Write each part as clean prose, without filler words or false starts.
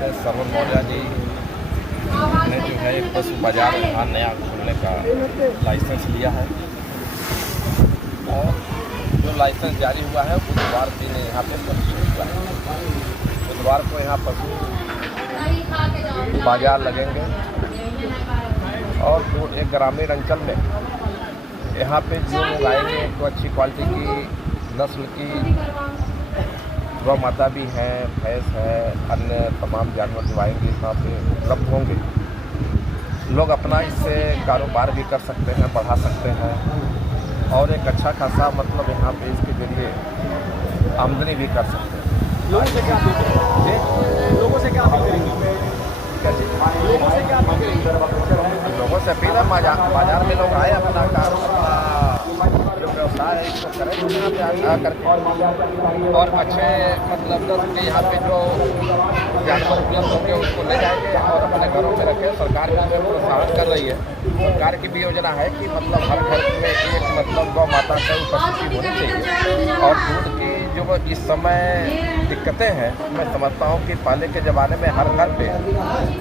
हमारे श्रवण मौर्य जी ने जो है एक पशु बाजार यहाँ नया खोलने का लाइसेंस लिया है और जो लाइसेंस जारी हुआ है बुधवार दिन यहाँ पे पशु हुआ है। बुधवार को यहाँ पशु बाजार लगेंगे और जो एक ग्रामीण अंचल में यहाँ पे जो लोग आएंगे तो अच्छी क्वालिटी की नस्ल की गौ माता भी हैं, भैंस है, अन्य तमाम जानवर जो आएंगे यहाँ पे उपलब्ध होंगे। लोग अपना इससे कारोबार भी कर सकते हैं, बढ़ा सकते हैं और एक अच्छा खासा मतलब यहाँ पे इसके जरिए आमदनी भी कर सकते हैं। लोगों से क्या अपील करेंगे? लोगों से क्या अपील करेंगे? क्या चीज़? लोगों से क्या अपील करेंगे? लोगों से अपील है बाजार में लोग आए अपना जो व्यवसाय है इसको करें यहाँ पे आ करके और अच्छे मतलब नस्ल के यहाँ पे जो जानवर उपलब्ध होंगे उसको ले जाएंगे और अपने घरों में रखें। सरकार भी इसमें प्रोत्साहन कर रही है। सरकार की भी योजना है कि मतलब हर घर में एक मतलब गौ माता का उपस्थिति होनी चाहिए और दूध की जो इस समय दिक्कतें हैं मैं समझता हूँ कि पहले के ज़माने में हर घर पे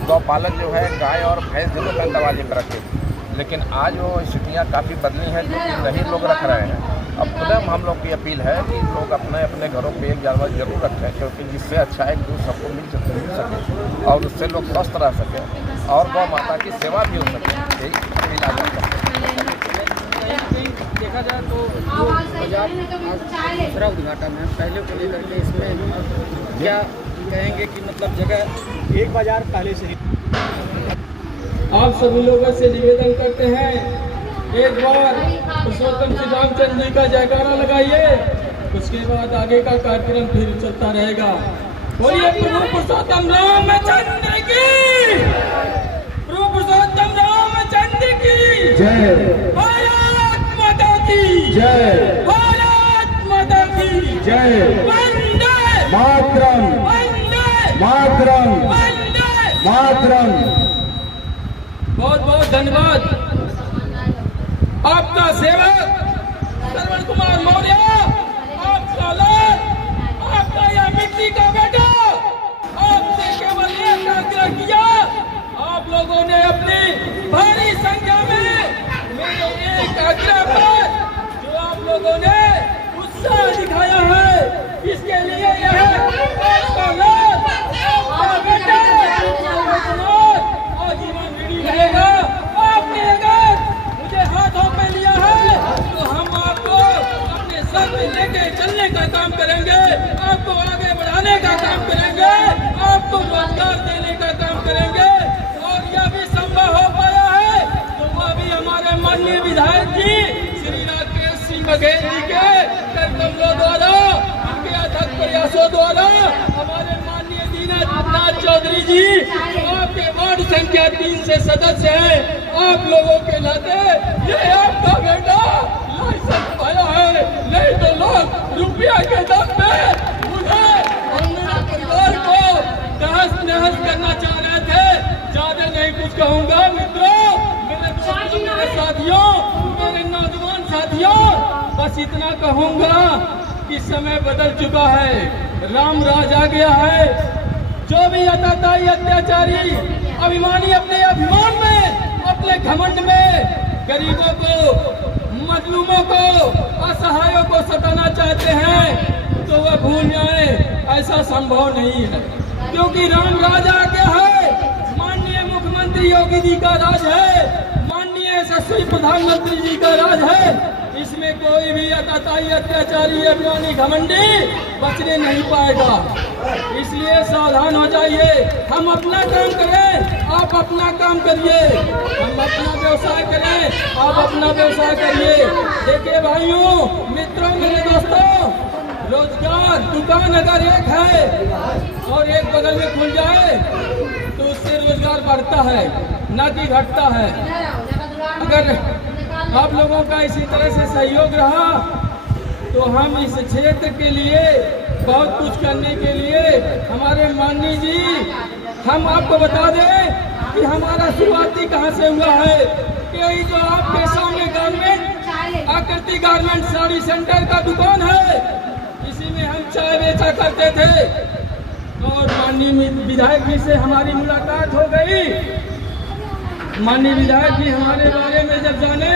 गौपालक जो है गाय और भैंस दोनों का दरवाजे पर रखे, लेकिन आज वो स्थितियाँ काफ़ी बदली हैं जो कि नहीं लोग रख रहे हैं। अब पुनः हम लोग की अपील है कि लोग अपने अपने घरों पे एक जानवर जरूर रखें क्योंकि जिससे अच्छा एक दूध सबको मिल सके और उससे लोग स्वस्थ रह सकें और गौ माता की सेवा भी हो सके। यही अपील आ जाता है। देखा जाए तो जो बाजार दूसरा उद्घाटन है, पहले को लेकर के इसमें क्या कहेंगे कि मतलब जगह एक बाजार पहले से ही आप सभी लोगों से निवेदन करते हैं एक बार पुरुषोत्तम श्री रामचंद्र जी का जयकारा लगाइए, उसके बाद आगे का कार्यक्रम फिर चलता रहेगा। बोलिए प्रभु पुरुषोत्तम रामचंद्र की, प्रभु पुरुषोत्तम रामचंद्र की जय, भारत माता की जय, भारत माता की जय, वंदे मातरम, वंदे मातरम, वंदे मातरम। बहुत बहुत धन्यवाद। आपका सेवक श्रवण कुमार मौर्य, आपका लाल, आपका यह मिट्टी का बेटा, आपसे केवल एक आग्रह किया। आप लोगों ने अपनी भारी संख्या में मेरे एक आग्रह पर जो आप लोगों ने उत्साह दिखाया है, इसके लिए यह आपका लाल, आपका बेटा आजीवन ऋणी रहेगा। आपने अगर मुझे हाथों में लिया है तो हम आपको अपने साथ लेके चलने का काम करेंगे, आपको आगे बढ़ाने का काम करेंगे, आपको रोजगार देने का काम करेंगे और यह भी संभव हो पाया है तो वह भी हमारे माननीय विधायक जी श्री राकेश सिंह बघेल जी के कदमों द्वारा, उनके अथक प्रयासों द्वारा हमारे माननीय दीनानाथ चौधरी जी आपके वार्ड संख्या 3 से सदस्य हैं। आप लोगों के नाते ये आपका बेटा लाइसेंस पाया है, नहीं तो लोग रुपया के दम पे मुझे और मेरे परिवार को तहस नहस करना चाह रहे थे। ज्यादा नहीं कुछ कहूँगा मित्रों, मेरे दोस्तों, मेरे साथियों, मेरे नौजवान साथियों, बस इतना कहूँगा कि समय बदल चुका है, राम राज आ गया है। जो भी अत्याचारी अत्याचारी अभिमानी अपने अभिमान में, अपने घमंड में गरीबों को, मजलूमों को, असहायों को सताना चाहते हैं तो वह भूल जाए ऐसा संभव नहीं है, क्योंकि राम राज आ गया है। माननीय मुख्यमंत्री योगी जी का राज है, माननीय यशस्वी प्रधानमंत्री जी का राज है। इसमें कोई भी अत्याचारी अभिमानी घमंडी बचने नहीं पाएगा, इसलिए सावधान हो जाइए। हम अपना काम करें, आप अपना काम करिए, हम अपना व्यवसाय करें, आप अपना व्यवसाय करिए। देखिए भाइयों, मित्रों, मेरे दोस्तों, रोजगार दुकान अगर एक है और एक बगल में खुल जाए तो उससे रोजगार बढ़ता है, न कि घटता है। अगर आप लोगों का इसी तरह से सहयोग रहा तो हम इस क्षेत्र के लिए बहुत कुछ करने के लिए हमारे माननीय जी, हम आपको बता दें कि हमारा शुरुआती कहाँ से हुआ है कि यही जो आपके सामने गारमेंट, आकृति गारमेंट साड़ी सेंटर का दुकान है, इसी में हम चाय बेचा करते थे और माननीय विधायक जी से हमारी मुलाकात हो गई। माननीय विधायक जी हमारे बारे में जब जाने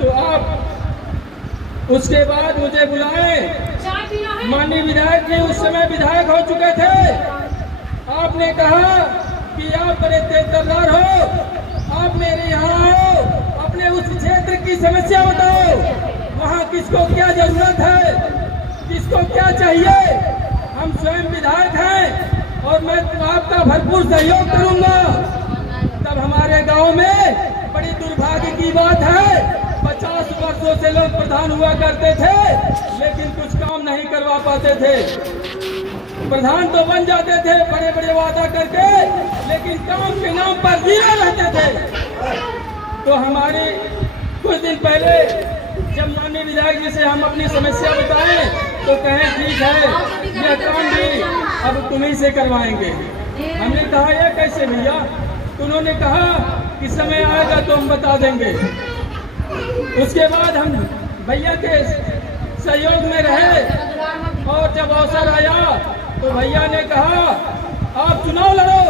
तो आप उसके बाद मुझे बुलाए। माननीय विधायक जी उस समय विधायक हो चुके थे। आपने कहा कि आप बड़े तेजतर्रार हो, आप मेरे यहाँ आओ, अपने उस क्षेत्र की समस्या बताओ, वहाँ किसको क्या जरूरत है, किसको क्या चाहिए। हम स्वयं विधायक हैं और मैं आपका भरपूर सहयोग करूंगा। तब हमारे गांव में बड़ी दुर्भाग्य की बात है, 50 वर्षों से लोग प्रधान हुआ करते थे लेकिन कुछ काम नहीं करवा पाते थे। प्रधान तो बन जाते थे बड़े बड़े वादा करके, लेकिन काम के नाम पर जीरो रहते थे। तो हमारी कुछ दिन पहले जब माननीय विधायक जी से हम अपनी समस्या बताएं तो कहें ठीक है, यह काम भी अब तुम्हीं से करवाएंगे। हमने कहा यह कैसे भैया? उन्होंने कहा कि समय आएगा तो हम बता देंगे। उसके बाद हम भैया के सहयोग में रहे और जब अवसर आया तो भैया ने कहा आप चुनाव लड़ो,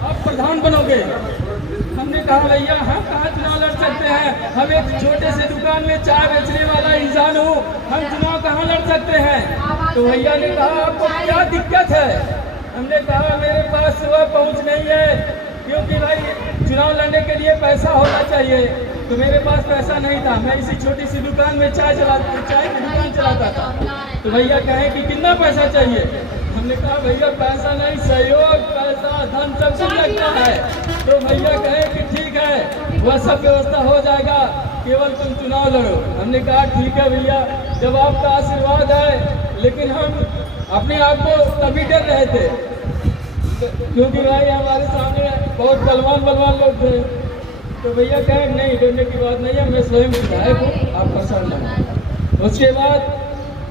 आप प्रधान बनोगे। हमने कहा भैया हम कहाँ चुनाव लड़ सकते हैं, हम एक छोटे से दुकान में चाय बेचने वाला इंसान हूँ, हम चुनाव कहाँ लड़ सकते हैं। तो भैया ने कहा आपको क्या दिक्कत है? हमने कहा मेरे पास सुबह पहुँच नहीं है, क्योंकि भाई चुनाव लड़ने के लिए पैसा होना चाहिए। तो मेरे पास पैसा नहीं था, मैं इसी छोटी सी दुकान में चाय की दुकान चलाता था। तो भैया कहे कि कितना पैसा चाहिए? हमने कहा भैया पैसा नहीं, सहयोग, पैसा, धन सब कुछ लगता है। तो भैया कहे कि ठीक है, वह सब व्यवस्था हो जाएगा, केवल तुम चुनाव लड़ो। हमने कहा ठीक है भैया, जब आपका आशीर्वाद है। लेकिन हम अपने आप को तभी डर रहे थे क्योंकि भाई हमारे सामने बहुत बलवान लोग थे। तो भैया कहे नहीं, डरने की बात नहीं है, मैं स्वयं विधायक हूँ, आप परेशान न। उसके बाद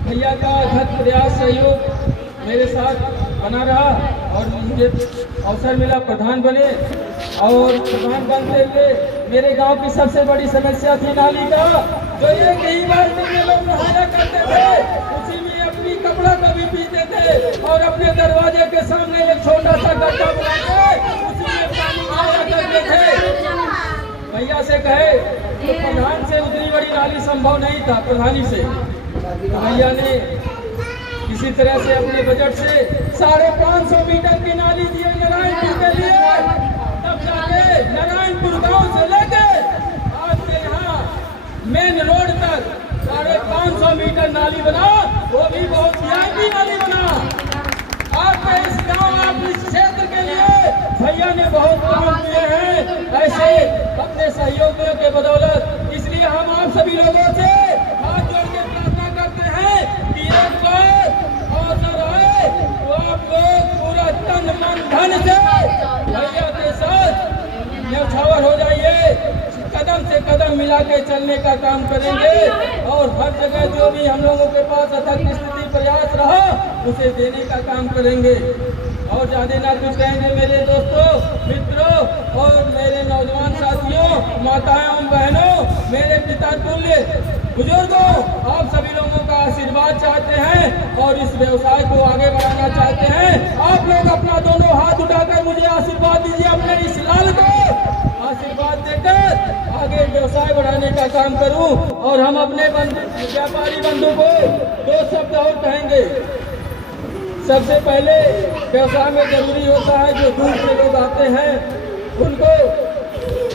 भैया का अथक प्रयास सहयोग मेरे साथ बना रहा और मुझे अवसर मिला, प्रधान बने। और प्रधान बनते हुए मेरे गांव की सबसे बड़ी समस्या थी नाली का, जो एक ही बाल्टी में लोग नहाया करते थे, उसी में अपनी कपड़ा कभी पीते थे और अपने दरवाजे के सामने एक छोटा सा गड्ढा बना के उसी में पानी नहाया करते थे। भैया से कहे तो प्रधान से उतनी बड़ी नाली संभव नहीं था, प्रधानी से। भैया ने किसी तरह से अपने बजट से 550 मीटर की नाली दिए नारायणपुर के लिए। तब जाके नारायणपुर गांव से लेके आपके यहाँ मेन रोड तक 550 मीटर नाली बना, वो भी बहुत वीआईपी नाली बना। आपके इस गांव, आप इस क्षेत्र के लिए भैया ने बहुत काम किए हैं ऐसे अपने सहयोगियों के बदौलत। इसलिए हम आप सभी लोगों से हाथ जोड़ के प्रार्थना करते हैं कि एक बार अवसर आए तो आप लोग पूरा तन मन धन से भैया के साथ न्यौछावर हो जाइए, कदम से कदम मिला के चलने का काम करेंगे और हर जगह जो भी हम लोगों के पास अथक स्थिति प्रयास रहा उसे देने का काम करेंगे। और ज्यादा ना कुछ कहेंगे मेरे दोस्तों, मित्रों और मेरे नौजवान साथियों, माताओं बहनों, मेरे पिता तुल्य बुजुर्गों, आप सभी लोगों का आशीर्वाद चाहते हैं और इस व्यवसाय को आगे बढ़ाना चाहते हैं। आप लोग अपना दोनों हाथ उठाकर मुझे आशीर्वाद दीजिए, अपने इस लाल को आशीर्वाद देकर आगे व्यवसाय बढ़ाने का काम करूं। और हम अपने व्यापारी बंधु को 2 शब्द और कहेंगे। सबसे पहले व्यवसाय में जरूरी होता है जो दूर से लोग आते हैं उनको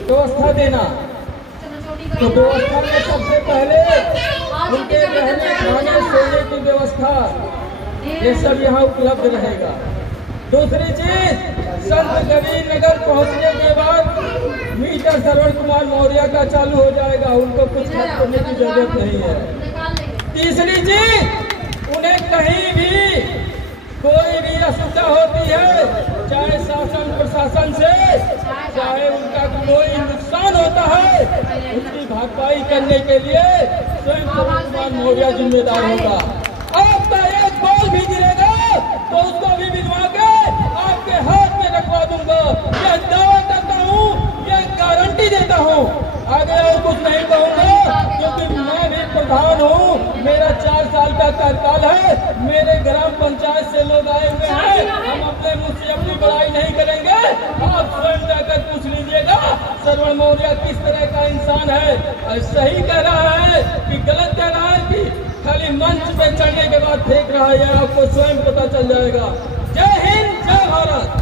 व्यवस्था देना। तो व्यवस्था में सबसे पहले उनके रहने खाने सोने की व्यवस्था, ये सब यहाँ उपलब्ध रहेगा। दूसरी चीज, संत कबीर नगर पहुँचने के बाद मीटर श्रवण कुमार मौर्य का चालू हो जाएगा, उनको कुछ खर्च करने की जरूरत नहीं है। तीसरी चीज, उन्हें कहीं भी कोई भी असुविधा होती है, चाहे शासन प्रशासन से, चाहे उनका कोई नुकसान होता है, उसकी भरपाई करने के लिए स्वयं श्रवण कुमार मौर्य जिम्मेदार होगा। आपका एक बॉल भी गिरेगा तो उसको भी भिजवा के आपके हाथ में रखवा दूंगा। यह दावा करता हूँ, यह गारंटी देता हूँ। आगे और कुछ नहीं कहूँगा क्योंकि मैं भी प्रधान हूँ, मेरा 4 साल का कार्यकाल है, मेरे ग्राम पंचायत से लोग आए हुए हैं। सही कह रहा है कि गलत कह रहा है कि खाली मंच पे चढ़ने के बाद फेंक रहा है, यह आपको स्वयं पता चल जाएगा। जय हिंद, जय भारत।